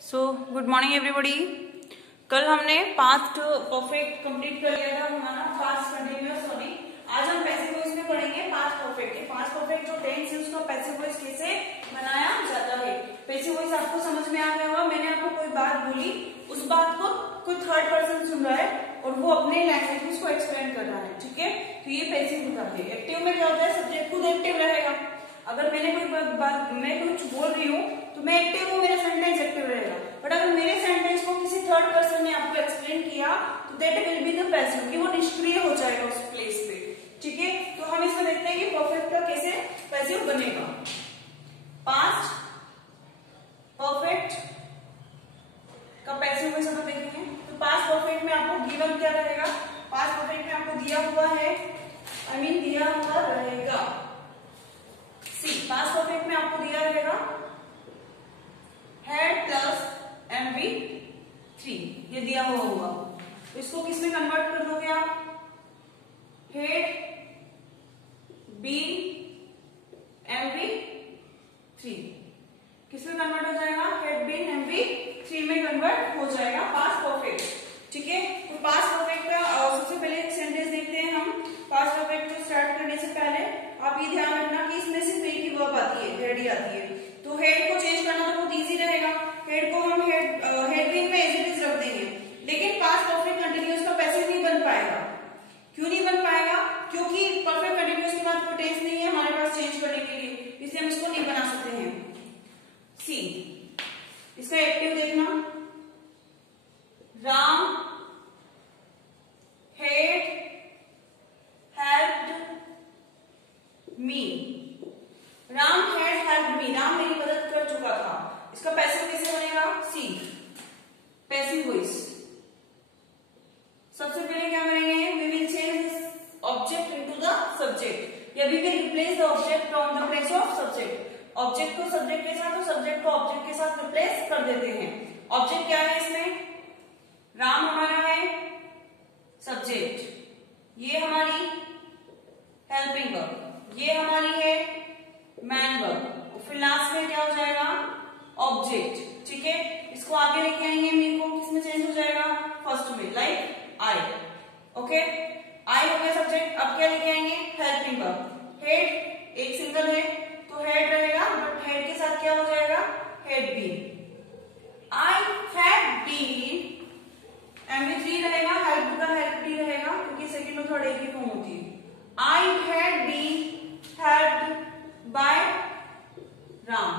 So good morning everybody. कल हमने past perfect complete कर लिया था हमारा पास्ट कंटिन्यूअस होने। आज हम पैसिव वॉइस में पढ़ेंगे पास्ट परफेक्ट। पास्ट परफेक्ट जो टेंस है उसका पैसिव वॉइस कैसे बनाया जाता है। पैसिव वॉइस आपको समझ में आ गया होगा। मैंने आपको कोई बात बोली, उस बात को कोई थर्ड पर्सन सुन रहा है और वो अपने लैंग्वेज में उसको एक्सप्लेन कर रहा है, ठीक है। तो ये पैसिव होता है। एक्टिव में क्या होता है, सब्जेक्ट खुद एक्टिव रहेगा। अगर मैंने कोई बात मैं कुछ बोल रही हूँ तो मैं एक्टिव हूँ, मेरा सेंटेंस एक्टिव रहेगा। बट अगर मेरे सेंटेंस को किसी थर्ड पर्सन ने आपको एक्सप्लेन किया तो that will be the passive, कि वो निष्क्रिय हो जाएगा उस प्लेस पे, ठीक है। तो हम इसमें देखते हैं कि परफेक्ट का कैसे पैसिव बनेगा। पास्ट परफेक्ट का पैसिव वॉइस हम देखेंगे। तो पास्ट परफेक्ट में आपको गिवन क्या रहेगा, पास्ट परफेक्ट में आपको दिया हुआ है, दिया हुआ रहेगा। पास्ट परफेक्ट में आपको दिया रहेगा हैड प्लस MV3, ये दिया हुआ होगा। तो इसको किस में कन्वर्ट कर दोगे आप, हैड बीन MV3 किस में कन्वर्ट हो जाएगा, हैड बीन MV3 में कन्वर्ट हो जाएगा पास्ट परफेक्ट, ठीक है। तो पास्ट परफेक्ट का सबसे पहले एक सेंटेंस देखते हैं हम। पास्ट परफेक्ट को स्टार्ट करने से पहले आप ये ध्यान रखना कि इसमें सिर्फ एक ही वर्ब आती है, हेड ही आती है। तो हेड को चेंज करना तो बहुत इजी रहेगा। हेड को हम हेड बीन में एज इट इज रख देंगे, लेकिन पास्ट परफेक्ट कंटिन्यूअस का पैसिव नहीं बन पाएगा। क्यों नहीं बन पाएगा, क्योंकि परफेक्ट कंटिन्यूअस के बाद कोई टेंस नहीं है हमारे पास चेंज करने के लिए, इसलिए हम इसको नहीं बना सकते हैं। सी इसका एक्टिव देखना, Ram head helped me. Ram had helped me, Ram मेरी मदद कर चुका था। इसका पैसिव कैसे बनेगा, सी पैसिव वॉइस। सबसे पहले क्या करेंगे, we will change this object into the subject, या we will replace the object from the place of subject. Object को सब्जेक्ट के साथ और सब्जेक्ट को ऑब्जेक्ट के साथ रिप्लेस कर देते हैं। ऑब्जेक्ट क्या है इसमें, राम हमारा है सब्जेक्ट, ये हमारी हेल्पिंग वर्ब, ये हमारी है मैन वर्ब, और फिर लास्ट में क्या हो जाएगा, ऑब्जेक्ट, ठीक है। इसको आगे लेके आएंगे, मेरे को किसमें चेंज हो जाएगा, फर्स्ट में, लाइक आई, ओके। आई हो गया सब्जेक्ट। अब क्या लेके आएंगे, हेल्पिंग वर्ब। हेड एक सिंगल है तो हेड रहेगा, बट हेड के साथ क्या हो जाएगा, had been. I had been MV3 रहेगा, हेल्प का हेल्प भी रहेगा, क्योंकि सेकंड और थर्ड एक ही फॉर्म होती है। I had been helped by Ram.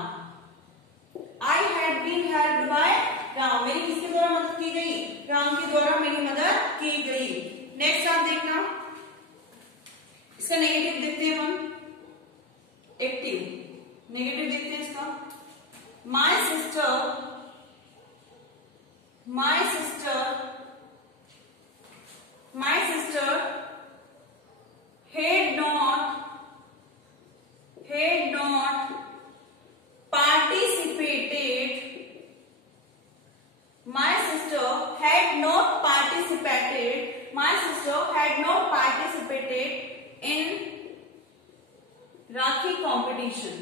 I had been helped by Ram. मेरी किसके द्वारा मदद की गई, राम के द्वारा मेरी मदद की गई। नेक्स्ट आप देखना, इसका नेगेटिव देखते हैं हम। एक्टिव नेगेटिव देखते हैं इसका, My sister had not participated. My sister had not participated in Rakhi competition.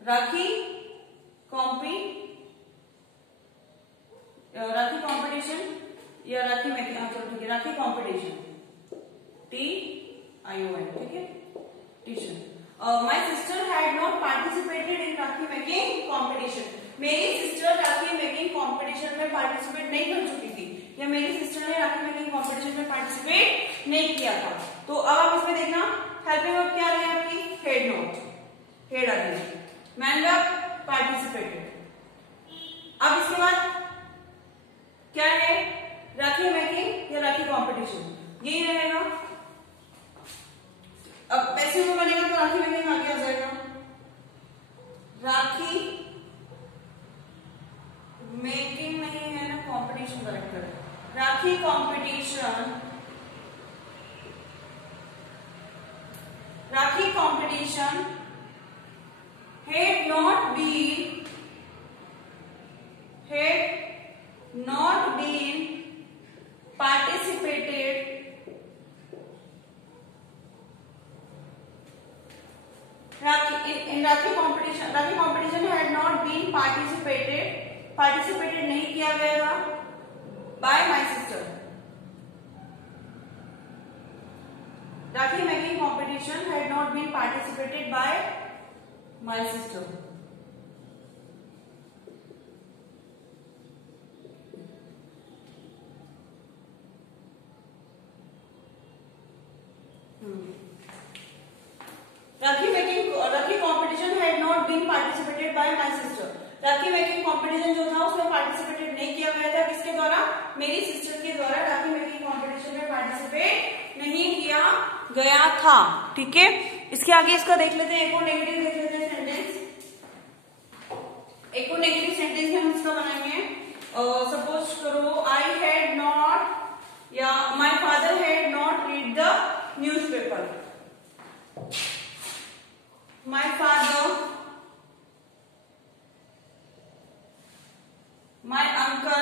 Rakhi competition या राखी मेकिंग, चलो ठीक है, राखी कॉम्पिटिशन, TION, ठीक है, टीशन। My sister had not participated in rakhi making competition. मेरी सिस्टर राखी मेकिंग कॉम्पिटिशन में पार्टिसिपेट नहीं कर चुकी थी, या मेरी सिस्टर ने राखी मेकिंग कॉम्पिटिशन में पार्टिसिपेट नहीं किया था। तो अब आप इसमें देखना, हेल्पिंग वर्ब क्या है आपकी, हेड नॉट, हेड आ गई, मैन वर्ब पार्टिसिपेटेड। अब इसके बाद क्या है, राखी मेकिंग या राखी कॉम्पिटिशन, यही रहेगा। अब पैसिव में बनेगा तो राखी मेकिंग आगे आ जाएगा, राखी मेकिंग नहीं है ना, कॉम्पिटिशन करेक्ट है, राखी competition had not been participated in Rakhi competition had not been participated sister. Rakhi making competition had not been participated by my sister. Rakhi competition had not been participated by my sister. Rakhi making competition जो था उसमें participated नहीं किया गया था, किसके द्वारा? मेरी सिस्टर के द्वारा राखी मेकिंग कंपटीशन में पार्टिसिपेट नहीं किया गया था। ठीक है, इसके आगे इसका देख लेते हैं, एक और नेगेटिव देख लेते हैं सेंटेंस। एक और नेगेटिव सेंटेंस में हम इसका बनाएंगे। सपोज करो आई हैड नॉट या my father had not read the newspaper. My father, my uncle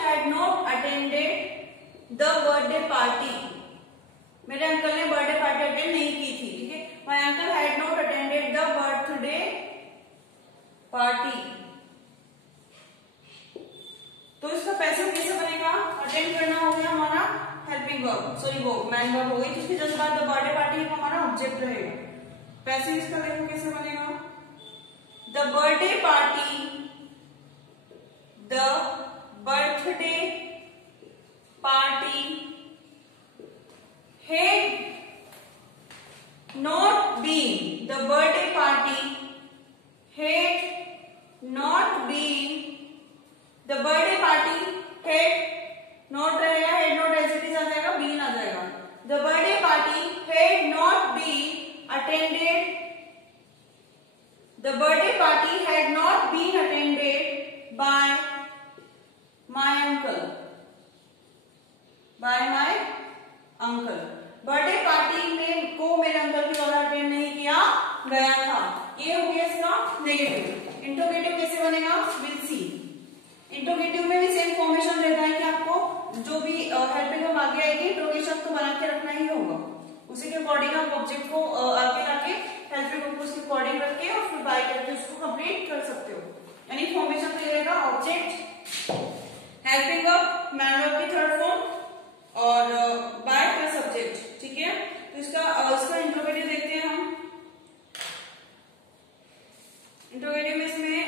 had not attended the birthday party। मेरे अंकल ने बर्थडे पार्टी अटेंड नहीं की थी। ठीक है, my uncle had not attended the birthday party। तो इसका पैसिव कैसे बनेगा? अटेंड करना हो गया हमारा हेल्पिंग वर्ब, सॉरी वो मैन वर्ब हो गई, जिसके जस्ट बाद द बर्थडे पार्टी का हमारा ऑब्जेक्ट रहेगा। पैसिव इसका देखो कैसे बनेगा? The birthday party, the birthday party had not been, the birthday party had not been, the birthday party had not रहेगा, had not as it is आ जाएगा, been आ जाएगा। The birthday party had not been attended, the birthday party had not been attended by my uncle, by my uncle। Birthday party में को मेरे uncle के द्वारा attend नहीं किया गया था। ये हो गया इसका नेगेटिव। इंट्रोगेटिव कैसे बनेगा? Will see. इंट्रोगेटिव में भी सेम फॉर्मेशन रहता है कि आपको जो भी हेल्पिंग वर्ब आगे आएगी इंट्रोगेशन तो बना के रखना ही होगा। उसी के अकॉर्डिंग आप ऑब्जेक्ट को आगे लाके हेल्पिंग वर्ब को उसके अकॉर्डिंग रख के और फिर बाय करके उसको कंप्लीट कर सकते हो। यानी फॉर्मेशन तो ये रहेगा object, helping verb, man verb की थर्ड फॉर्म और बाय का सब्जेक्ट। ठीक है, तो इसका इंट्रोगेटिव देखते हैं हम। इंट्रोगेटिव में इसमें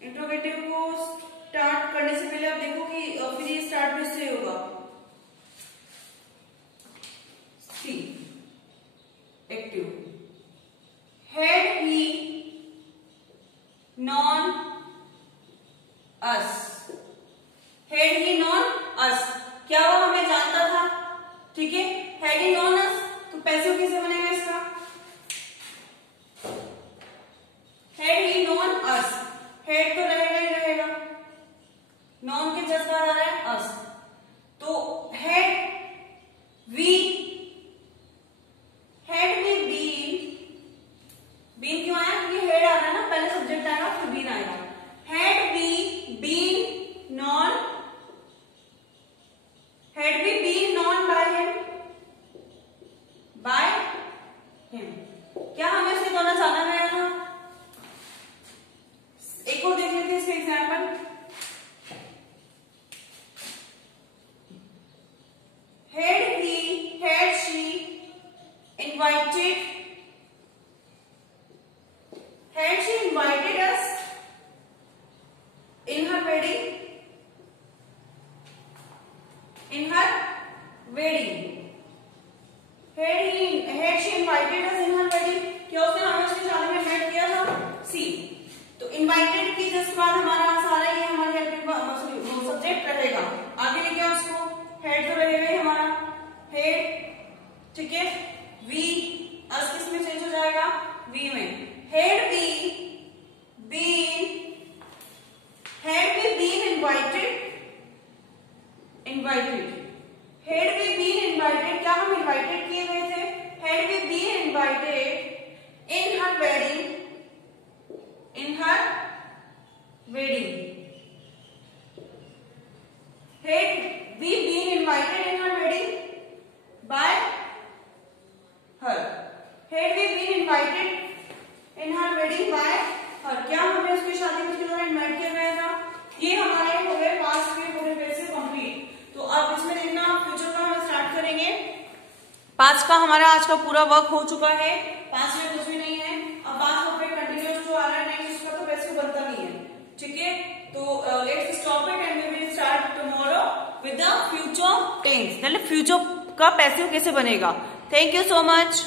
इंट्रोगेटिव को स्टार्ट करने से पहले आप देखो कि फिर ये स्टार्ट में से होगा सी एक्टिव। Had he known us, had he known us, क्या वो हमें जानता था? ठीक है, हैड ही नॉन अस, तो पैसिव कैसे बनेगा इसका? Had he known us, head तो रहेगा ही रहेगा, नॉन के जस्ट बाद आ रहा है अस, तो हैड वी बीन क्यों आया? क्योंकि हेड आ रहा है ना, पहले सब्जेक्ट आएगा फिर बीन आएगा। Had we been known, had we been known by him, क्या हमें उसके द्वारा जाना गया था? एक और देख लेते हैं इसका example. Had he, had she invited, had she invited us in her wedding? In her wedding, had she invited us in her wedding? क्या उसने हमें उसकी शादी में इनवाइट किया था? सी, तो इनवाइटेड की जिस बाद हमारा आंसर है, ये हमारे हेल्पिंग सब्जेक्ट रहेगा। आगे लेके आओ उसको, हेड तो रहेगा ही हमारा, हेड। ठीक है, वी अस किस में चेंज हो जाएगा? वी में। Had we been invited? Had we been invited? क्या हम invited किए गए थे? Had we been invited in her wedding? In her wedding. her. Had we been invited in her wedding by her, क्या हमें उसकी शादी में उसके द्वारा इनवाइट किया गया था? ये हमारे हो गए पास्ट के पूरे पेज से कंप्लीट। तो अब इसमें देखना फ्यूचर का हम स्टार्ट करेंगे। पास्ट का हमारा आज का पूरा वर्क हो चुका है, पास्ट में कुछ भी नहीं है। अब पास्ट का कंटिन्यूअस जो आ रहा है नेक्स्ट, उसका तो पैसिव बनता नहीं है, ठीक है। तो let's stop it and we will start tomorrow with the future tense, मतलब फ्यूचर का पैसिव कैसे बनेगा। Thank you so much.